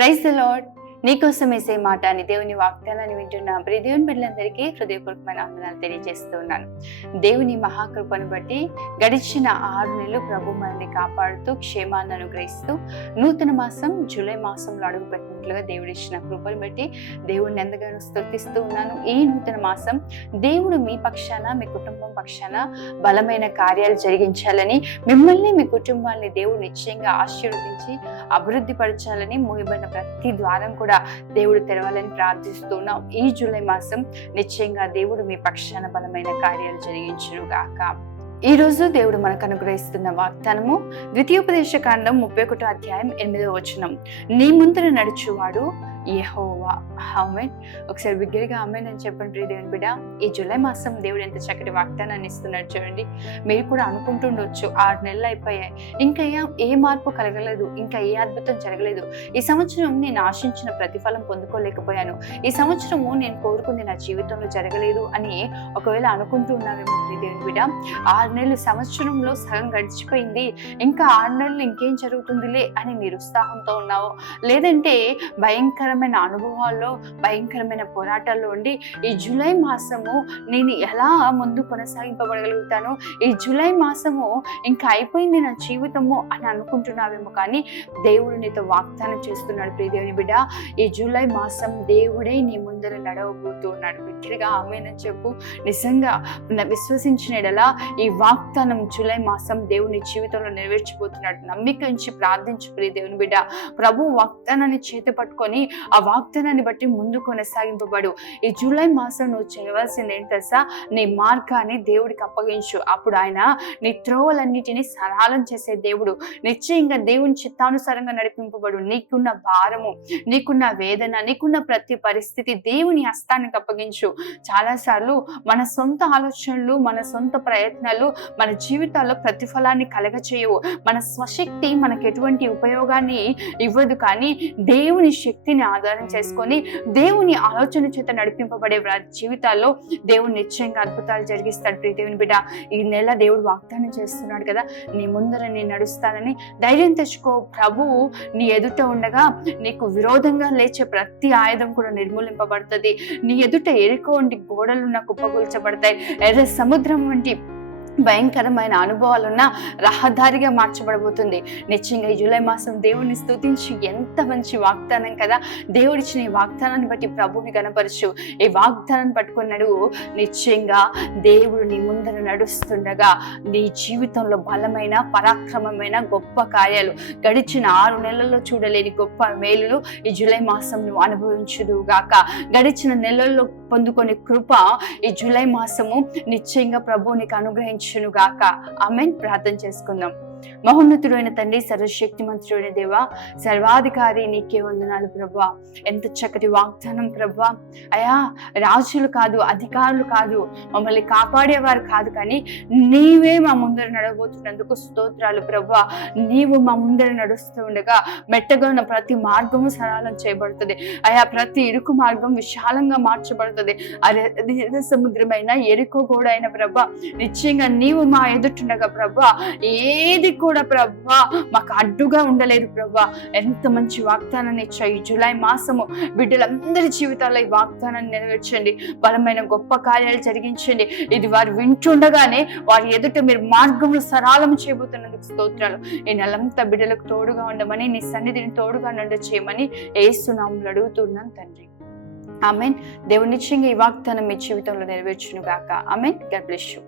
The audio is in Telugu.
Praise the lord. నీకోసం వేసే మాట అని దేవుని వాగ్దానాన్ని వింటున్న ప్రియ దేవుని బిడ్డలందరికీ హృదయపూర్వకమైన వందనాలు తెలియజేస్తున్నాను. దేవుని మహాకృపను బట్టి గడిచిన 6 నెలలు ప్రభు మనల్ని కాపాడుతూ క్షేమాన్ని అనుగ్రహిస్తూ నూతన మాసం జూలై మాసంలో అడుగుపెట్టినట్లుగా దేవుడు ఇచ్చిన కృపను బట్టి దేవుడిని ఎంతగానో స్తుతిస్తూ ఉన్నాను. ఈ నూతన మాసం దేవుడు మీ పక్షాన, మీ కుటుంబం పక్షాన బలమైన కార్యాలు జరిగించాలని, మిమ్మల్ని మీ కుటుంబాన్ని దేవుడు నిశ్చయంగా ఆశీర్వదించి అభివృద్ధి పరచాలని, మూయబడిన ప్రతి ద్వారం కూడా దేవుడు తెరవాలని ప్రార్థిస్తున్నాం. ఈ జూలై మాసం నిశ్చయంగా దేవుడు మీ పక్షాన బలమైన కార్యాలు జరిగించును గాక. ఈ రోజు దేవుడు మనకు అనుగ్రహిస్తున్న వాగ్దానము ద్వితీయోపదేశ కాండం 31వ అధ్యాయం 8వ వచనం. నీ ముందర నడుచువాడు యెహోవా. ఆమేన్. ఒకసారి బిగ్గరగా ఆమేన్ అని చెప్పండి ప్రియ దేవుని బిడ్డ. ఈ జూలై మాసం దేవుడు ఎంత చక్కటి వాగ్దానాన్ని ఇస్తున్నాడు చూడండి. మీరు కూడా అనుకుంటుండొచ్చు 6 నెలలు అయిపోయాయి, ఇంకా ఏ మార్పు కలగలేదు, ఇంకా ఏ అద్భుతం జరగలేదు, ఈ సంవత్సరం నేను ఆశించిన ప్రతిఫలం పొందుకోలేకపోయాను, ఈ సంవత్సరము నేను కోరుకుంది నా జీవితంలో జరగలేదు అని ఒకవేళ అనుకుంటూ ఉన్నావేమో ప్రియ దేవుని బిడ్డ. 6 నెలలు సంవత్సరంలో సగం గడిచిపోయింది, ఇంకా 6 నెలలు ఇంకేం జరుగుతుందిలే అని నిరుత్సాహంతో ఉన్నావు, లేదంటే భయంకరమైన అనుభవాల్లో, భయంకరమైన పోరాటాల్లో ఉండి ఈ జూలై మాసము నేను ఎలా ముందు కొనసాగింపబడగలుగుతాను, ఈ జూలై మాసము ఇంకా అయిపోయింది నా జీవితము అని అనుకుంటున్నావేమో. కానీ దేవుడు నీతో వాగ్దానం చేస్తున్నాడు ప్రియ దేవుని బిడ్డ. ఈ జూలై మాసం దేవుడే నీ ముందర నడవబోతున్నాడు. బిడ్డగా ఆమేనని చెప్పు. నిజంగా విశ్వసించిన ఎడల ఈ వాగ్దానం జూలై మాసం దేవుని జీవితంలో నెరవేర్చిపోతున్నాడు. నమ్మిక ఉంచి ప్రార్థించు ప్రియ దేవుని బిడ్డ. ప్రభు వాగ్దానాన్ని చేతి పట్టుకొని ఆ వాగ్దానాన్ని బట్టి ముందు కొనసాగింపబడు. ఈ జూలై మాసం నువ్వు చేయవలసింది ఏంటి తెలుసా? నీ మార్గాన్ని దేవుడికి అప్పగించు. అప్పుడు ఆయన నీ త్రోవలన్నిటినీ సరళం చేసే దేవుడు. నిశ్చయంగా దేవుని చిత్తానుసారంగా నడిపింపబడు. నీకున్న భారము, నీకున్న వేదన, నీకున్న ప్రతి పరిస్థితి దేవుని హస్తానికి అప్పగించు. చాలాసార్లు మన సొంత ఆలోచనలు, మన సొంత ప్రయత్నాలు మన జీవితాల్లో ప్రతిఫలాన్ని కలగచేయవు. మన స్వశక్తి మనకు ఎటువంటి ఉపయోగాన్ని ఇవ్వదు. కానీ దేవుని శక్తిని ఆధారం చేసుకొని దేవుని ఆలోచన చేత నడిపింపబడే వారి జీవితాల్లో దేవుడు నిశ్చయంగా అద్భుతాలు జరిగిస్తాడు ప్రియ దేవుని బిడ్డ. ఈ నెల దేవుడు వాగ్దానం చేస్తున్నాడు కదా, నీ ముందర నేను నడుస్తానని ధైర్యం తెచ్చుకో. ప్రభువు నీ ఎదుట ఉండగా నీకు విరోధంగా లేచే ప్రతి ఆయుధం కూడా నిర్మూలింపబడుతుంది. నీ ఎదుట ఎరుకో వంటి గోడలు నాకు కుప్పగూల్చబడతాయి. ఎర్ర సముద్రం వంటి భయంకరమైన అనుభవాలున్న రహదారిగా మార్చబడబోతుంది. నిశ్చయంగా ఈ జూలై మాసం దేవుడిని స్తుతించి, ఎంత మంచి వాగ్దానం కదా, దేవుడిచ్చిన ఈ వాగ్దానాన్ని బట్టి ప్రభువుని కనపరచు. ఈ వాగ్దానాన్ని పట్టుకున్నాడు. నిశ్చయంగా దేవుడు నీ ముందర నడుస్తుండగా నీ జీవితంలో బలమైన, పరాక్రమమైన గొప్ప కార్యాలు, గడిచిన 6 నెలల్లో చూడలేని గొప్ప మేలులు ఈ జూలై మాసం నువ్వు అనుభవించుదు గాక. గడిచిన నెలల్లో పొందుకొని కృప ఈ జూలై మాసము నిశ్చయంగా ప్రభువు నీకు అనుగ్రహించును గాక. ఆమేన్. ప్రార్థన చేసుకుందాం. మహోన్నతుడైన తండ్రి, సర్వశక్తిమంతుడైన దేవా, సర్వాధికారి నీకే వందనాలు ప్రభువా. ఎంత చక్కటి వాగ్దానం ప్రభువా. అయా, రాజులు కాదు, అధికారులు కాదు, మమ్మల్ని కాపాడేవారు కాదు, కానీ నీవే మా ముందర నడవబోతున్నందుకు స్తోత్రాలు ప్రభువా. నీవు మా ముందర నడుస్తూ ఉండగా మెట్టగా ఉన్న ప్రతి మార్గము సరళం చేయబడుతుంది. అయా, ప్రతి ఇరుకు మార్గం విశాలంగా మార్చబడుతుంది. అదే సముద్రమైన ఎరుకో కూడా అయిన ప్రభా, నిశ్చయంగా నీవు మా ఎదుటుండగా ప్రభా ఏది కూడా ప్రభా మాకు అడ్డుగా ఉండలేదు ప్రభా. ఎంత మంచి వాగ్దానాన్ని ఇచ్చా. ఈ జూలై మాసము బిడ్డలందరి జీవితాల్లో ఈ వాగ్దానాన్ని నెరవేర్చండి. బలమైన గొప్ప కార్యాలు జరిగించండి. ఇది వారు వింటుండగానే వారి ఎదుట మీరు మార్గములు సరళం చేయబోతున్నందుకు స్తోత్రాలు. ఈ నెలంతా బిడ్డలకు తోడుగా ఉండమని, నీ సన్నిధిని తోడుగా నుండి చేయమని యేసు నామములో అడుగుతున్నాను తండ్రి. ఆమేన్. దేవుని నిశ్చయంగా ఈ వాగ్దానం మీ జీవితంలో నెరవేర్చును గాక. ఆమేన్. God bless you.